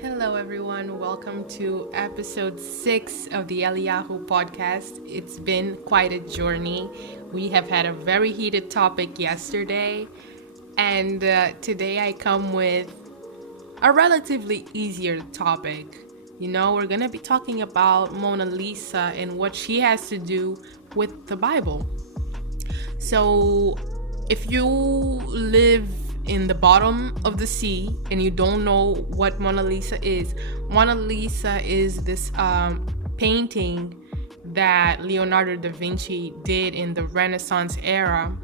Hello, everyone. Welcome to episode 6 of the Eliyahu podcast. It's been quite a journey. We have had a very heated topic yesterday, and today I come with a relatively easier topic. We're going to be talking about Mona Lisa and what she has to do with the Bible. So, if you live in the bottom of the sea and you don't know what Mona Lisa is this painting that Leonardo da Vinci did in the Renaissance era.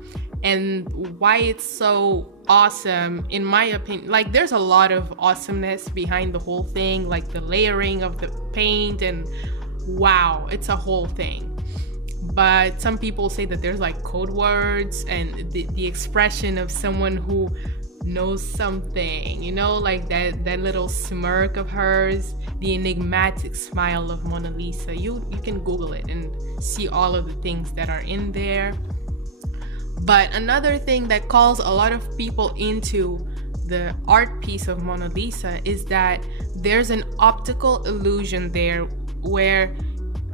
And why it's so awesome, in my opinion, like there's a lot of awesomeness behind the whole thing, like the layering of the paint, and wow, it's a whole thing. But some people say that there's like code words and the expression of someone who knows something, like that little smirk of hers, the enigmatic smile of Mona Lisa. You can Google it and see all of the things that are in there. But another thing that calls a lot of people into the art piece of Mona Lisa is that there's an optical illusion there where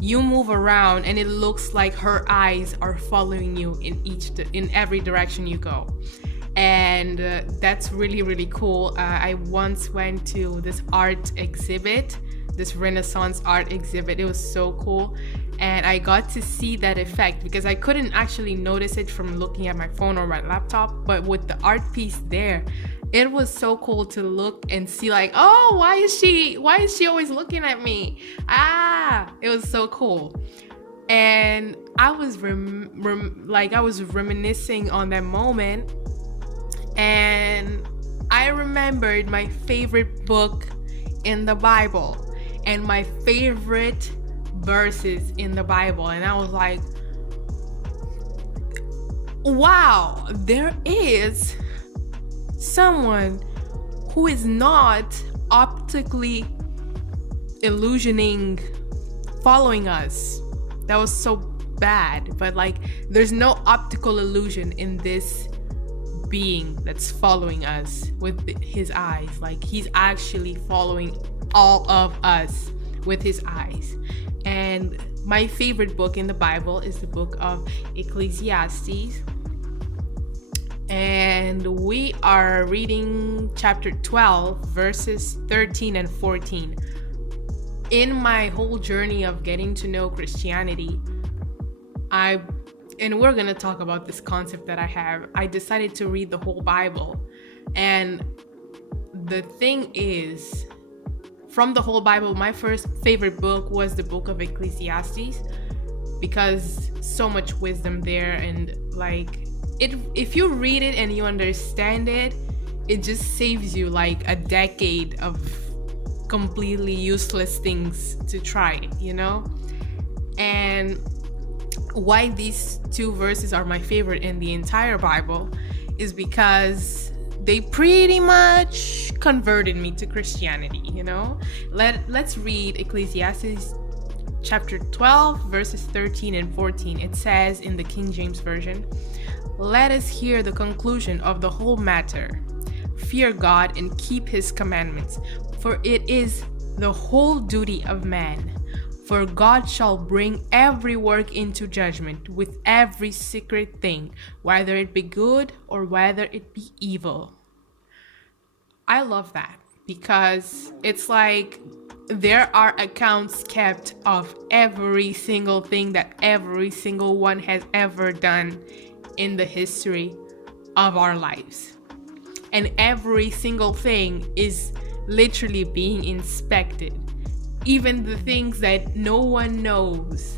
you move around and it looks like her eyes are following you in every direction you go. And that's really, really cool. I once went to this art exhibit, this Renaissance art exhibit. It was so cool. And I got to see that effect because I couldn't actually notice it from looking at my phone or my laptop. But with the art piece there, it was so cool to look and see like, oh, why is she always looking at me? It was so cool. And I was reminiscing on that moment, and I remembered my favorite book in the Bible and my favorite verses in the Bible, and I was like, wow, there is someone who is not optically illusioning following us. That was so bad, but like there's no optical illusion in this being that's following us with his eyes. Like he's actually following all of us with his eyes. And my favorite book in the Bible is the book of Ecclesiastes. And we are reading chapter 12, verses 13 and 14. In my whole journey of getting to know Christianity, and we're going to talk about this concept that I decided to read the whole Bible. And the thing is, from the whole Bible, my first favorite book was the book of Ecclesiastes, because so much wisdom there, and like if you read it and you understand it, it just saves you like a decade of completely useless things to try, And why these two verses are my favorite in the entire Bible is because they pretty much converted me to Christianity, Let's read Ecclesiastes chapter 12, verses 13 and 14. It says in the King James Version, "Let us hear the conclusion of the whole matter. Fear God and keep his commandments, for it is the whole duty of man. For God shall bring every work into judgment with every secret thing, whether it be good or whether it be evil." I love that because it's like there are accounts kept of every single thing that every single one has ever done in the history of our lives. And every single thing is literally being inspected. Even the things that no one knows,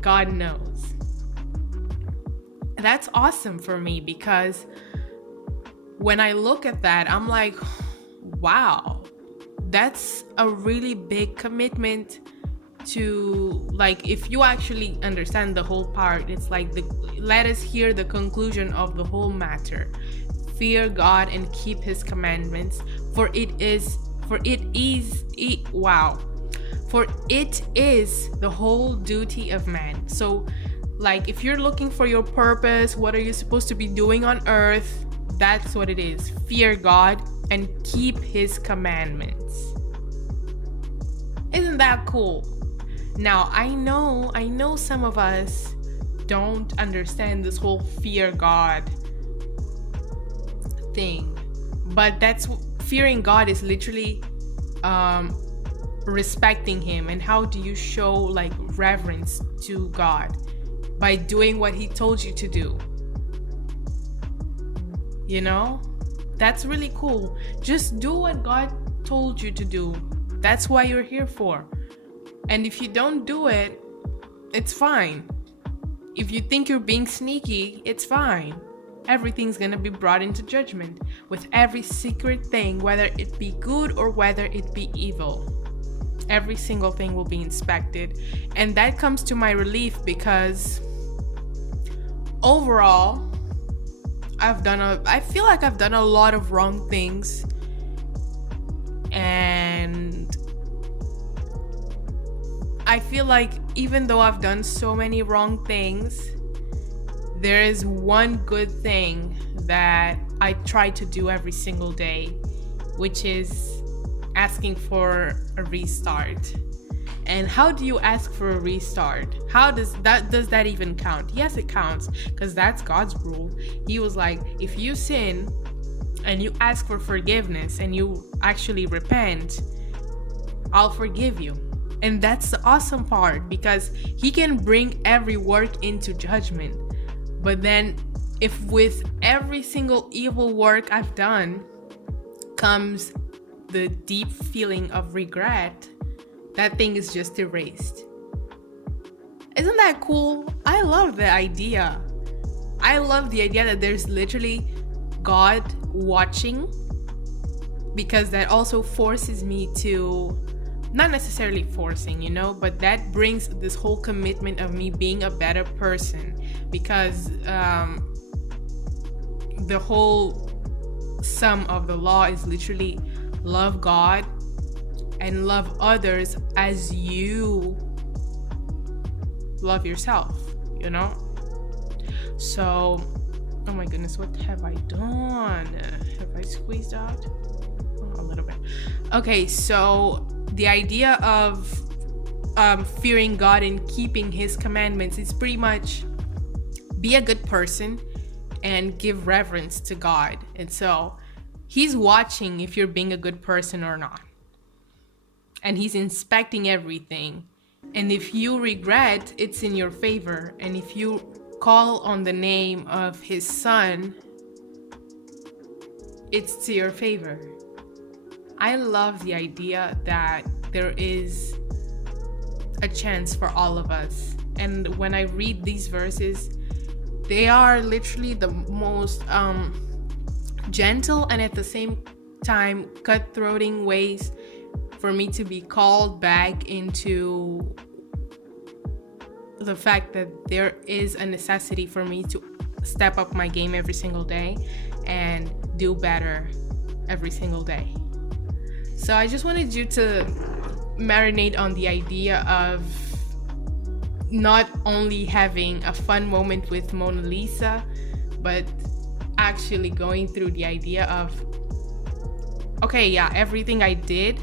God knows. That's awesome for me because when I look at that, I'm like, wow, that's a really big commitment to, like, if you actually understand the whole part, it's like let us hear the conclusion of the whole matter. Fear God and keep his commandments, for it is the whole duty of man. So like if you're looking for your purpose, what are you supposed to be doing on earth? That's what it is. Fear God and keep his commandments. Isn't that cool? Now, I know some of us don't understand this whole fear God thing, but that's fearing God is literally respecting him. And how do you show like reverence to God? By doing what he told you to do. You know, that's really cool. Just do what God told you to do. That's why you're here for. And if you don't do it, it's fine. If you think you're being sneaky, it's fine. Everything's gonna be brought into judgment with every secret thing, whether it be good or whether it be evil. Every single thing will be inspected. And that comes to my relief because overall, I feel like I've done a lot of wrong things. And I feel like even though I've done so many wrong things, there is one good thing that I try to do every single day, which is asking for a restart. And how do you ask for a restart? How does that even count? Yes, it counts, because that's God's rule. He was like, if you sin and you ask for forgiveness and you actually repent, I'll forgive you. And that's the awesome part, because he can bring every work into judgment. But then if with every single evil work I've done comes the deep feeling of regret, that thing is just erased. Isn't that cool? I love the idea. I love the idea that there's literally God watching, because that also forces me to, not necessarily forcing, you know, but that brings this whole commitment of me being a better person, because the whole sum of the law is literally love God and love others as you love yourself, you know? So, oh my goodness, what have I done? Have I squeezed out? Oh, a little bit. Okay, so the idea of fearing God and keeping his commandments is pretty much be a good person and give reverence to God. And so he's watching if you're being a good person or not. And he's inspecting everything. And if you regret, it's in your favor. And if you call on the name of his son, it's to your favor. I love the idea that there is a chance for all of us. And when I read these verses, they are literally the most gentle and at the same time cutthroating ways for me to be called back into the fact that there is a necessity for me to step up my game every single day and do better every single day. So I just wanted you to marinate on the idea of not only having a fun moment with Mona Lisa, but actually going through the idea of, okay, yeah, everything I did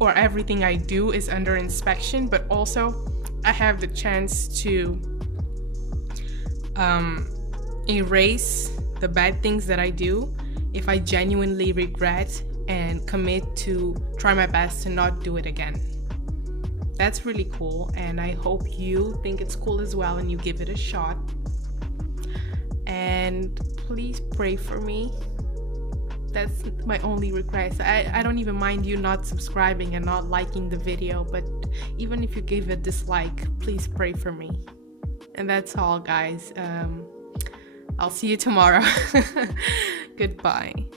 or everything I do is under inspection, but also I have the chance to erase the bad things that I do if I genuinely regret and commit to try my best to not do it again. That's really cool, and I hope you think it's cool as well and you give it a shot. And please pray for me. That's my only request. I don't even mind you not subscribing and not liking the video, but even if you give a dislike, please pray for me. And that's all, guys. I'll see you tomorrow. Goodbye.